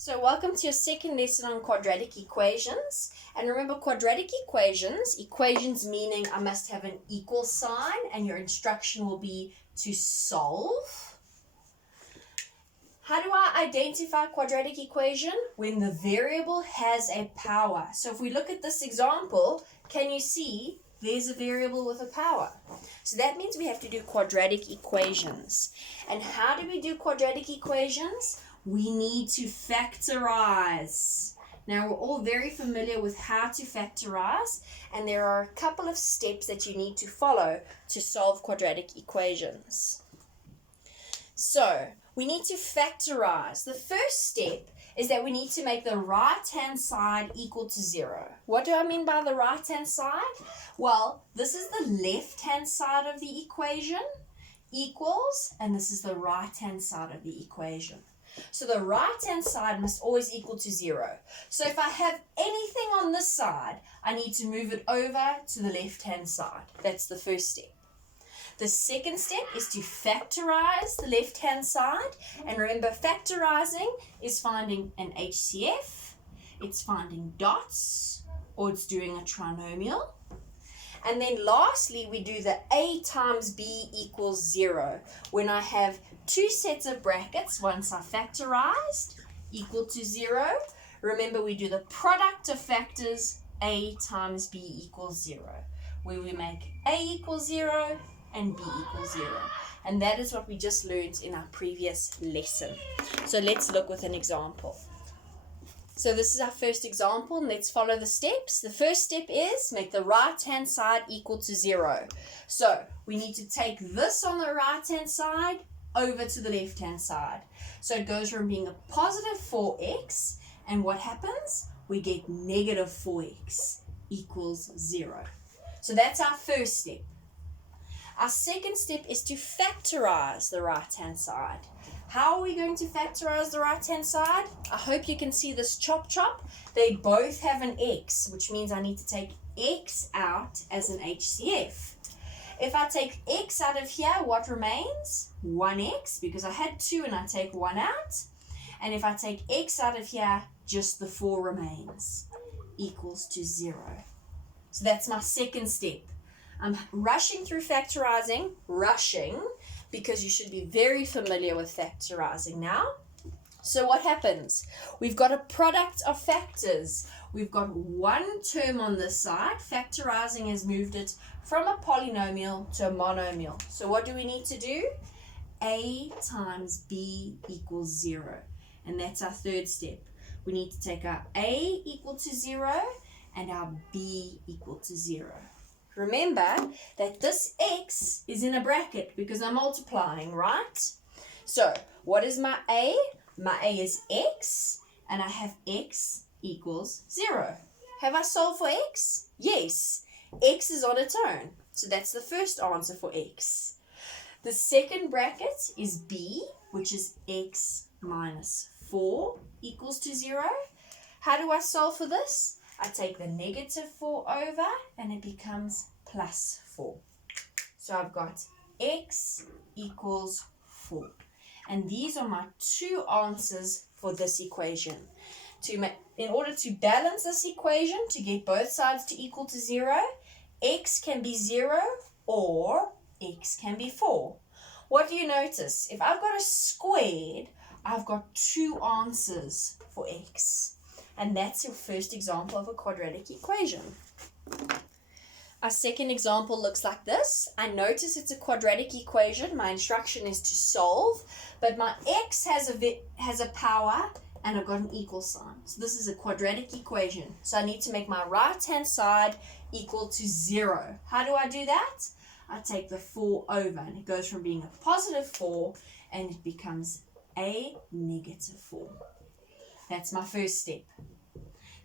So welcome to your second lesson on quadratic equations. And remember, quadratic equations meaning I must have an equal sign, and your instruction will be to solve. How do I identify quadratic equation? When the variable has a power. So if we look at this example, can you see there's a variable with a power? So that means we have to do quadratic equations. And how do we do quadratic equations? We need to factorize. Now, we're all very familiar with how to factorize, and there are a couple of steps that you need to follow to solve quadratic equations. So, we need to factorize. The first step is that we need to make the right-hand side equal to 0. What do I mean by the right-hand side? Well, this is the left-hand side of the equation, equals, and this is the right-hand side of the equation. So the right-hand side must always equal to 0. So if I have anything on this side, I need to move it over to the left-hand side. That's the first step. The second step is to factorize the left-hand side. And remember, factorizing is finding an HCF, it's finding dots, or it's doing a trinomial. And then lastly, we do the a times b equals 0. When I have two sets of brackets, once I factorized, equal to 0. Remember, we do the product of factors, a times b equals 0, where we make a equals 0 and b equals 0. And that is what we just learned in our previous lesson. So let's look with an example. So this is our first example, and let's follow the steps. The first step is make the right-hand side equal to 0. So we need to take this on the right-hand side over to the left-hand side. So it goes from being a positive 4x, and what happens? We get negative 4x equals 0. So that's our first step. Our second step is to factorize the right-hand side. How are we going to factorize the right-hand side? I hope you can see this chop. They both have an x, which means I need to take x out as an HCF. If I take x out of here, what remains? 1x, because I had 2 and I take 1 out. And if I take x out of here, just the 4 remains, equals to 0. So that's my second step. I'm rushing through factorizing, because you should be very familiar with factorizing now. So what happens? We've got a product of factors. We've got one term on this side. Factorizing has moved it from a polynomial to a monomial. So what do we need to do? A times b equals 0. And that's our third step. We need to take our a equal to 0 and our b equal to 0. Remember that this x is in a bracket because I'm multiplying, right? So what is my a? My a is x, and I have x equals 0. Have I solved for x? Yes. X is on its own. So that's the first answer for x. The second bracket is b, which is x minus 4 equals to 0. How do I solve for this? I take the negative 4 over, and it becomes plus 4. So I've got x equals 4. And these are my two answers for this equation. In order to balance this equation, to get both sides to equal to 0, x can be 0 or x can be 4. What do you notice? If I've got a squared, I've got two answers for x. And that's your first example of a quadratic equation. Our second example looks like this. I notice it's a quadratic equation. My instruction is to solve, but my x has a power, and I've got an equal sign. So this is a quadratic equation. So I need to make my right-hand side equal to 0. How do I do that? I take the 4 over, and it goes from being a positive 4, and it becomes a negative 4. That's my first step.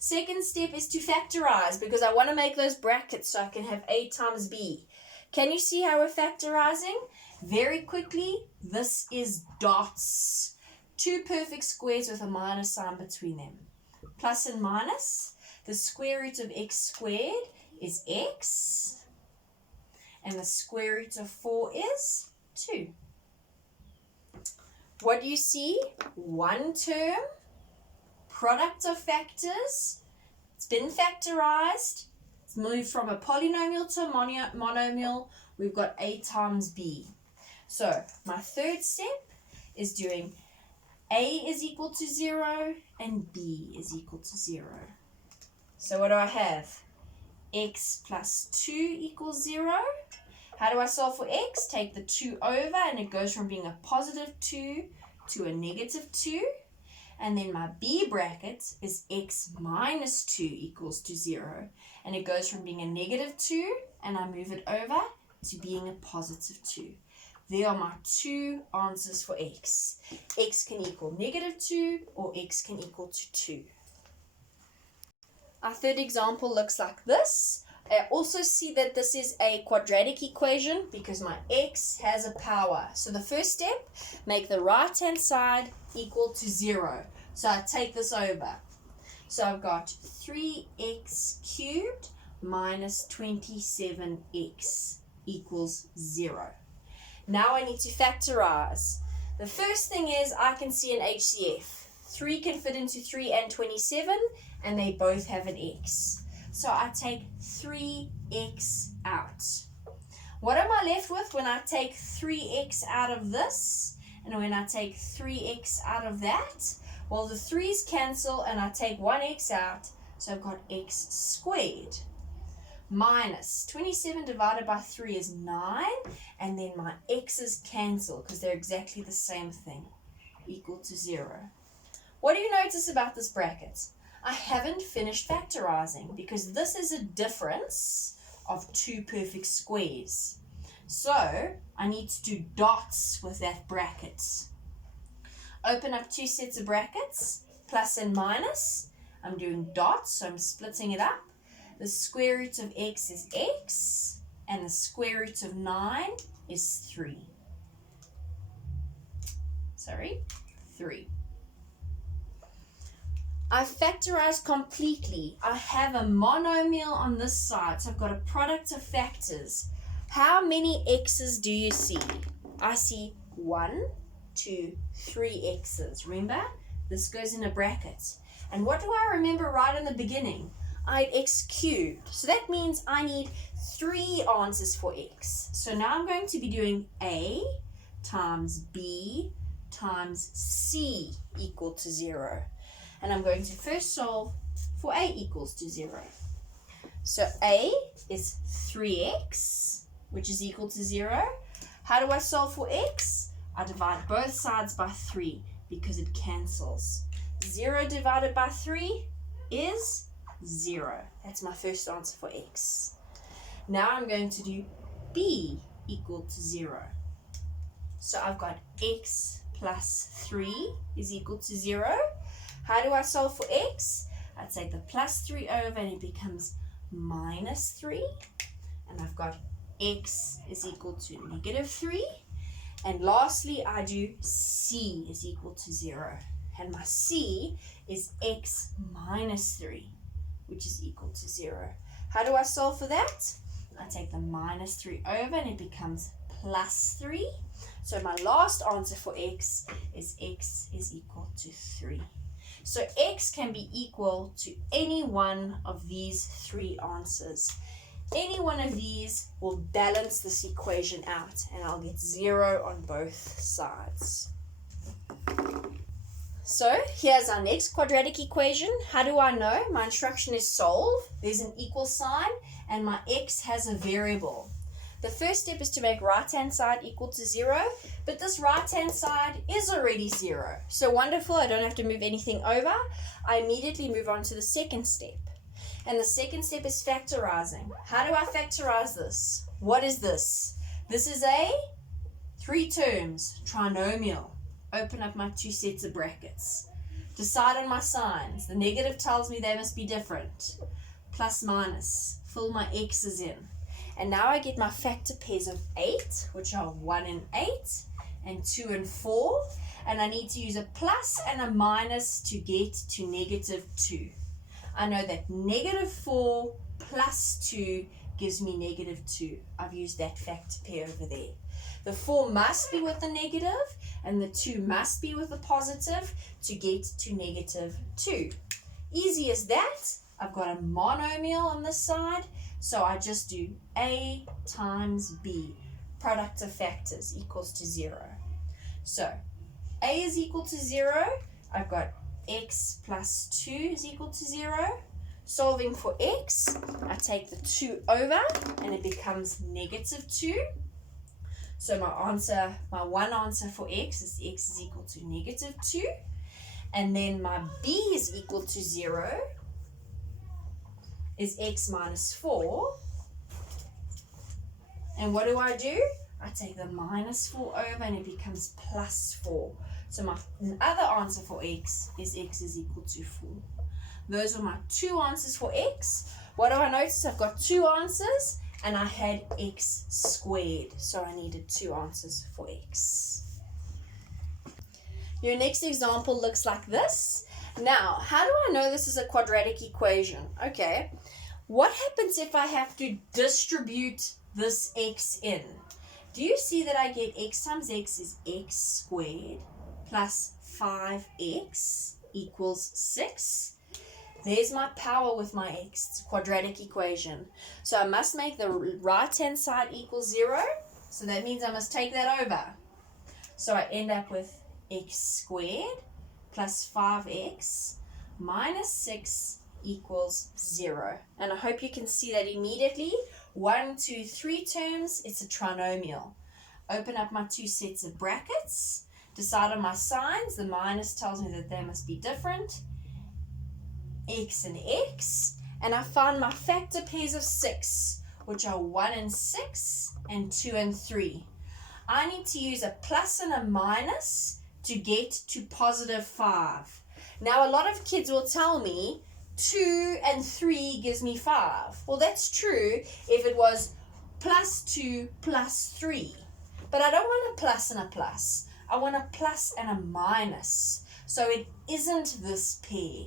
Second step is to factorize, because I want to make those brackets so I can have a times b. Can you see how we're factorizing? Very quickly, this is dots. Two perfect squares with a minus sign between them. Plus and minus. The square root of x squared is x. And the square root of 4 is 2. What do you see? One term product of factors. It's been factorized. It's moved from a polynomial to a monomial. We've got a times b. So my third step is doing a is equal to 0 and b is equal to 0. So what do I have? X plus 2 equals 0. How do I solve for x? Take the 2 over and it goes from being a positive 2 to a negative 2. And then my b bracket is x minus 2 equals to 0. And it goes from being a negative 2 and I move it over to being a positive 2. There are my two answers for x. X can equal negative 2 or x can equal to 2. Our third example looks like this. I also see that this is a quadratic equation because my x has a power. So the first step, make the right hand side equal to 0. So I take this over. So I've got 3x cubed minus 27x equals 0. Now I need to factorize. The first thing is I can see an HCF. 3 can fit into 3 and 27 and they both have an x. So I take 3x out. What am I left with when I take 3x out of this and when I take 3x out of that? Well, the 3's cancel and I take 1x out, so I've got x squared. Minus 27 divided by 3 is 9, and then my x's cancel because they're exactly the same thing, equal to 0. What do you notice about this bracket? I haven't finished factorizing because this is a difference of two perfect squares. So I need to do dots with that bracket. Open up two sets of brackets, plus and minus. I'm doing dots, so I'm splitting it up. The square root of x is x, and the square root of 9 is 3. 3. I've factorized completely. I have a monomial on this side, so I've got a product of factors. How many x's do you see? I see 1, 2, 3 x's. Remember, this goes in a bracket. And what do I remember right in the beginning? I had x cubed. So that means I need 3 answers for x. So now I'm going to be doing a times b times c equal to 0. And I'm going to first solve for a equals to 0. So a is 3x, which is equal to 0. How do I solve for x? I divide both sides by 3 because it cancels. 0 divided by 3 is 0. That's my first answer for x. Now I'm going to do b equal to 0. So I've got x plus 3 is equal to 0. How do I solve for x? I take the plus 3 over and it becomes minus 3. And I've got x is equal to negative 3. And lastly, I do c is equal to 0. And my c is x minus 3, which is equal to 0. How do I solve for that? I take the minus 3 over and it becomes plus 3. So my last answer for x is equal to 3. So x can be equal to any one of these 3 answers. Any one of these will balance this equation out and I'll get 0 on both sides. So here's our next quadratic equation. How do I know? My instruction is solve. There's an equal sign and my x has a variable. The first step is to make right-hand side equal to 0, but this right-hand side is already 0. So wonderful, I don't have to move anything over. I immediately move on to the second step. And the second step is factorizing. How do I factorize this? What is this? This is a 3 terms trinomial. Open up my 2 sets of brackets. Decide on my signs. The negative tells me they must be different. Plus, minus. Fill my x's in. And now I get my factor pairs of 8, which are 1 and 8, and 2 and 4. And I need to use a plus and a minus to get to negative 2. I know that negative 4 plus 2 gives me negative 2. I've used that factor pair over there. The 4 must be with the negative, and the 2 must be with the positive to get to negative 2. Easy as that. I've got a monomial on this side, so I just do A times B. Product of factors equals to 0. So A is equal to 0. I've got x plus 2 is equal to 0. Solving for x, I take the 2 over and it becomes negative 2. So my one answer for x is equal to negative 2. And then my b is equal to 0 is x minus 4. And what do? I take the minus 4 over and it becomes plus 4. So my other answer for x is equal to 4. Those are my 2 answers for x. What do I notice? I've got 2 answers and I had x squared. So I needed 2 answers for x. Your next example looks like this. Now, how do I know this is a quadratic equation? Okay, what happens if I have to distribute this x in? Do you see that I get x times x is x squared plus 5x equals 6? There's my power with my x. It's a quadratic equation. So I must make the right-hand side equal 0. So that means I must take that over. So I end up with x squared plus 5x minus 6 equals 0. And I hope you can see that immediately. 1, 2, 3 terms, it's a trinomial. Open up my 2 sets of brackets. Decide on my signs. The minus tells me that they must be different. X and x. And I find my factor pairs of 6, which are 1 and 6 and 2 and 3. I need to use a plus and a minus to get to positive 5. Now, a lot of kids will tell me 2 and 3 gives me 5. Well, that's true if it was plus 2 plus 3. But I don't want a plus and a plus. I want a plus and a minus. So it isn't this pair.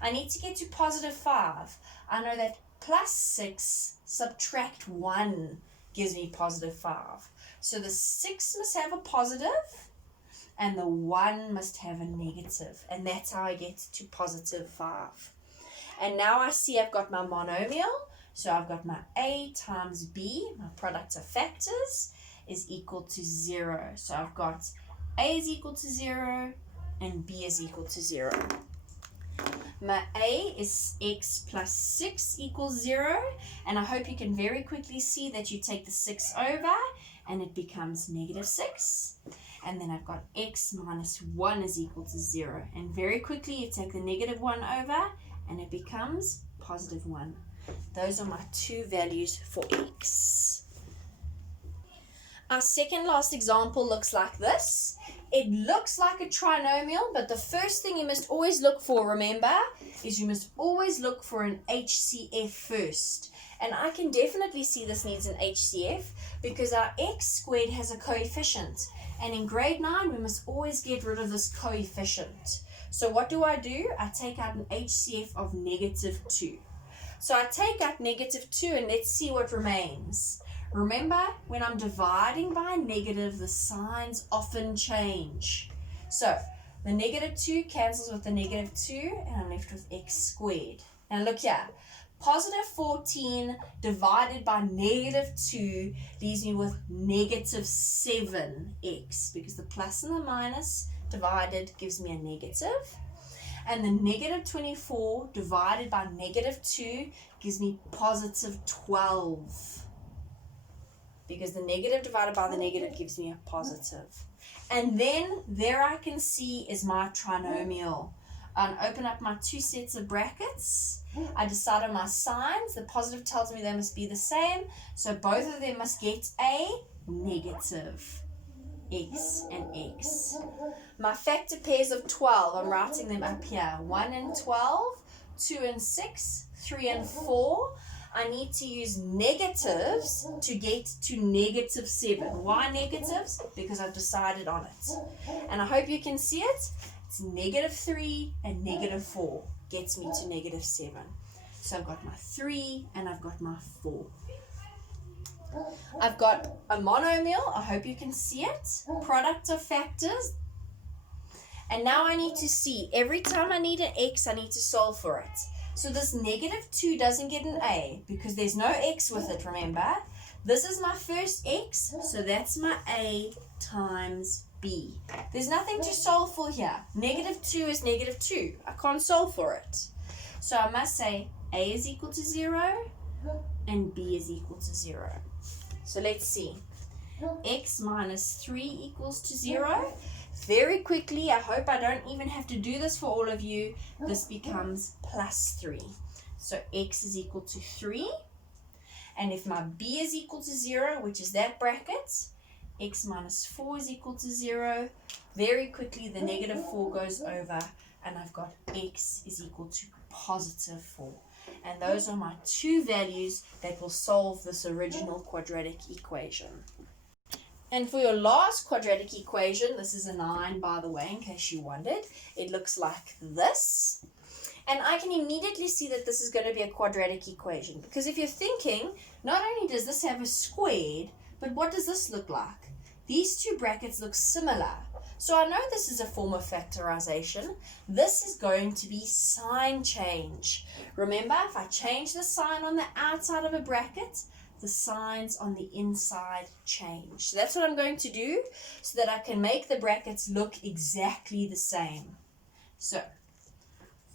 I need to get to positive 5. I know that plus 6 subtract 1 gives me positive 5. So the 6 must have a positive and the 1 must have a negative. And that's how I get to positive 5. And now I see I've got my monomial. So I've got my A times B, my product of factors, is equal to 0. So I've got A is equal to 0 and B is equal to 0. My A is x plus 6 equals 0. And I hope you can very quickly see that you take the 6 over and it becomes negative 6. And then I've got x minus 1 is equal to 0. And very quickly you take the negative 1 over and it becomes positive 1. Those are my 2 values for x. Our second last example looks like this. It looks like a trinomial, but the first thing you must always look for, remember, is you must always look for an HCF first. And I can definitely see this needs an HCF because our x squared has a coefficient. And in grade 9, we must always get rid of this coefficient. So what do? I take out an HCF of negative 2. So I take out negative 2 and let's see what remains. Remember, when I'm dividing by negative, the signs often change. So the negative 2 cancels with the negative 2 and I'm left with x squared. Now look here. Positive 14 divided by negative 2 leaves me with negative 7x because the plus and the minus divided gives me a negative. And the negative 24 divided by negative 2 gives me positive 12. Because the negative divided by the negative gives me a positive. And then there I can see is my trinomial. I open up my 2 sets of brackets. I decide on my signs. The positive tells me they must be the same. So both of them must get a negative. X and x. My factor pairs of 12, I'm writing them up here. 1 and 12, 2 and 6, 3 and 4. I need to use negatives to get to negative 7. Why negatives? Because I've decided on it. And I hope you can see it. It's negative 3 and negative 4 gets me to negative 7. So I've got my 3 and I've got my 4. I've got a monomial. I hope you can see it. Product of factors. And now I need to see, every time I need an x, I need to solve for it. So this negative 2 doesn't get an a because there's no x with it, remember? This is my first x, so that's my a times b. There's nothing to solve for here. Negative 2 is negative 2. I can't solve for it. So I must say a is equal to 0 and b is equal to 0. So let's see. X minus 3 equals to 0. Very quickly, I hope I don't even have to do this for all of you. This becomes plus 3. So x is equal to 3. And if my b is equal to 0, which is that bracket, x minus 4 is equal to 0. Very quickly, the negative 4 goes over, and I've got x is equal to positive 4. And those are my two values that will solve this original quadratic equation. And for your last quadratic equation, this is a 9, by the way, in case you wondered. It looks like this. And I can immediately see that this is going to be a quadratic equation. Because if you're thinking, not only does this have a squared, but what does this look like? These two brackets look similar. So I know this is a form of factorization. This is going to be sign change. Remember, if I change the sign on the outside of a bracket, the signs on the inside change. So that's what I'm going to do so that I can make the brackets look exactly the same. So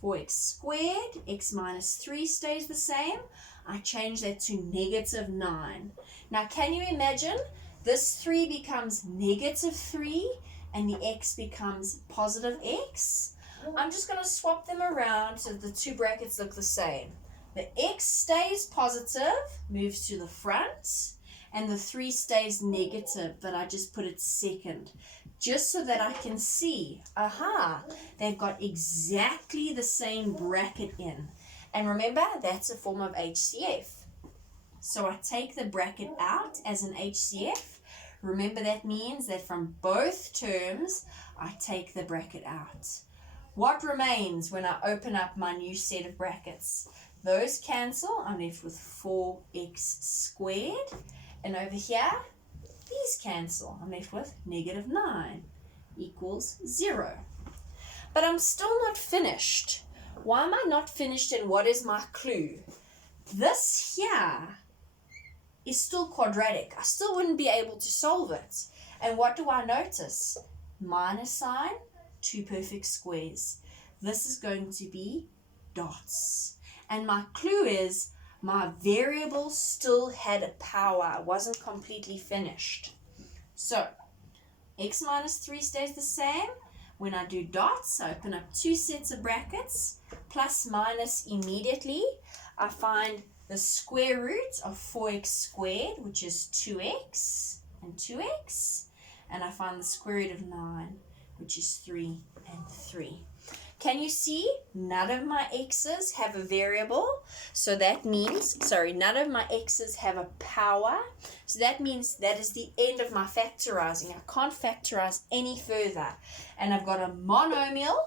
4x squared, x minus 3 stays the same. I change that to negative 9. Now can you imagine this 3 becomes negative 3 and the x becomes positive x? I'm just going to swap them around so the two brackets look the same. The x stays positive, moves to the front, and the 3 stays negative, but I just put it second, just so that I can see, aha, they've got exactly the same bracket in. And remember, that's a form of HCF. So I take the bracket out as an HCF. Remember, that means that from both terms, I take the bracket out. What remains when I open up my new set of brackets? Those cancel. I'm left with 4x squared. And over here, these cancel. I'm left with negative 9 equals 0. But I'm still not finished. Why am I not finished, and what is my clue? This here is still quadratic. I still wouldn't be able to solve it. And what do I notice? Minus sign, two perfect squares. This is going to be dots. And my clue is my variable still had a power. It wasn't completely finished. So x minus 3 stays the same. When I do dots, I open up two sets of brackets. Plus minus immediately. I find the square root of 4x squared, which is 2x and 2x. And I find the square root of 9, which is 3 and 3. Can you see none of my x's have a variable? So that means, none of my x's have a power. So that means that is the end of my factorizing. I can't factorize any further. And I've got a monomial.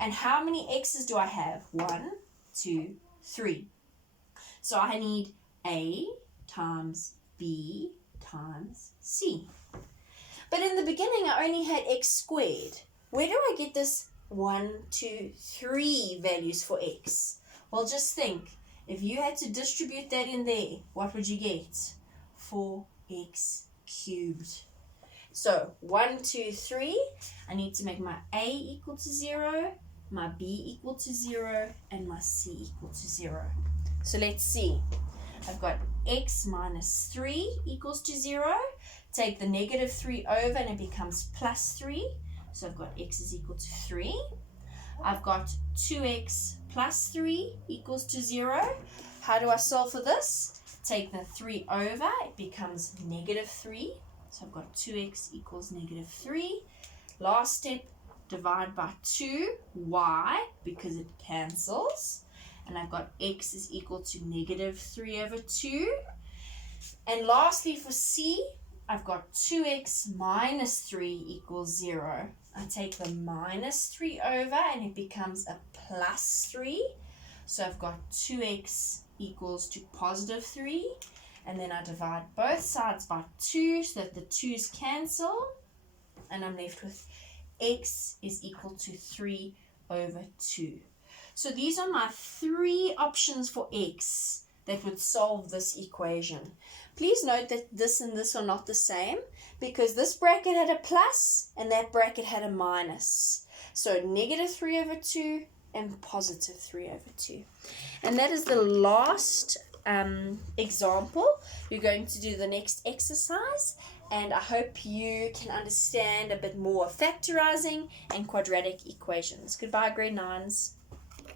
And how many x's do I have? 1, 2, 3. So I need A times B times C. But in the beginning, I only had x squared. Where do I get this 1, 2, 3 values for x? Well, just think. If you had to distribute that in there, what would you get? 4x cubed. So 1, 2, 3. I need to make my A equal to 0, my B equal to 0, and my C equal to 0. So let's see. I've got x minus 3 equals to 0. Take the negative 3 over and it becomes plus 3. So I've got x is equal to 3. I've got 2x plus 3 equals to 0. How do I solve for this? Take the 3 over, it becomes negative 3. So I've got 2x equals negative 3. Last step, divide by 2. Why? Because it cancels. And I've got x is equal to negative 3 over 2. And lastly for C, I've got 2x minus 3 equals 0. I take the minus 3 over and it becomes a plus 3. So I've got 2x equals to positive 3. and then I divide both sides by 2 so that the 2's cancel, and I'm left with x is equal to 3 over 2. So these are my 3 options for x that would solve this equation. Please note that this and this are not the same because this bracket had a plus and that bracket had a minus. So negative 3 over 2 and positive 3 over 2. And that is the last example. You're going to do the next exercise, and I hope you can understand a bit more of factorizing and quadratic equations. Goodbye, grade 9s.